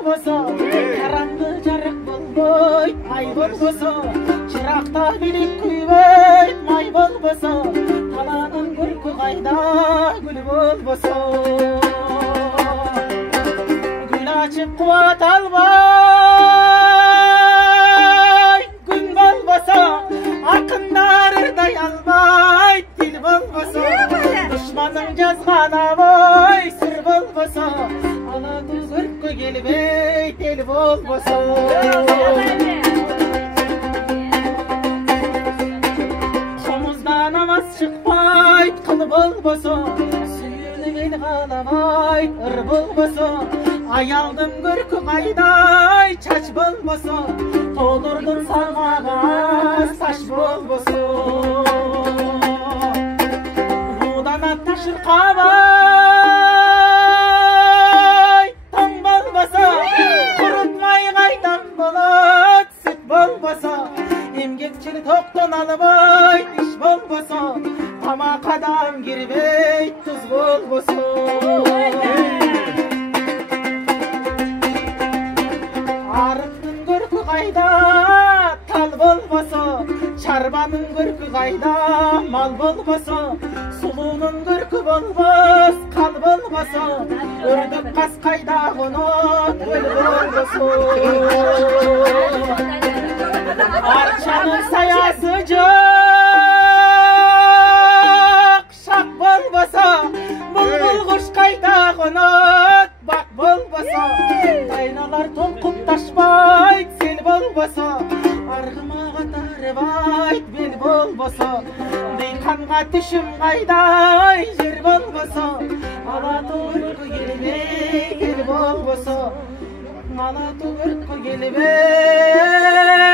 болбосо, караңгы жарык болбойт, ай болбосо, чыракта билик күйбөйт, май болбосо, таланын көркү кайда, гүл болбосо. Гүл ачып кубат албай, күн болбосо, акындар ырдай албайт, тил болбосо, душманың жазган абай сыр болбосо, ана туз өрткө келбейт, эл болбосо. Комуздан намаз чыкпайт, кыл болбосо, сүйүүнү эл каалабайт, ыр болбосо, аялдын көркү кайдай, чач болбосо, толурдун сармаган саш болбосо. Будан атта шыркабай, таң болбосо, курутмай кайдан болот, сүт болбосо, эмгекчил токтон албайт, иш болбосо, тамак адам кирбейт, туз болбосо. Арыктын көркү кайда, тал болбосо, чарбанын көркү кайда, мал болбосо, сулуунун көркү болбос, кал болбосо, өрдөк кас кайда конот, өл болбосо. Арчанын саясы жок, шак болбосо, булбул куш кайда конот, бак болбосо, кайналар толкуп ташпайт, сел болбосо, аргымага тарбайт, бел болбосо, дыйканга түшүм кайдай, жер болбосо, ала төркү келбей, эл болбосо, ала төркү келбей.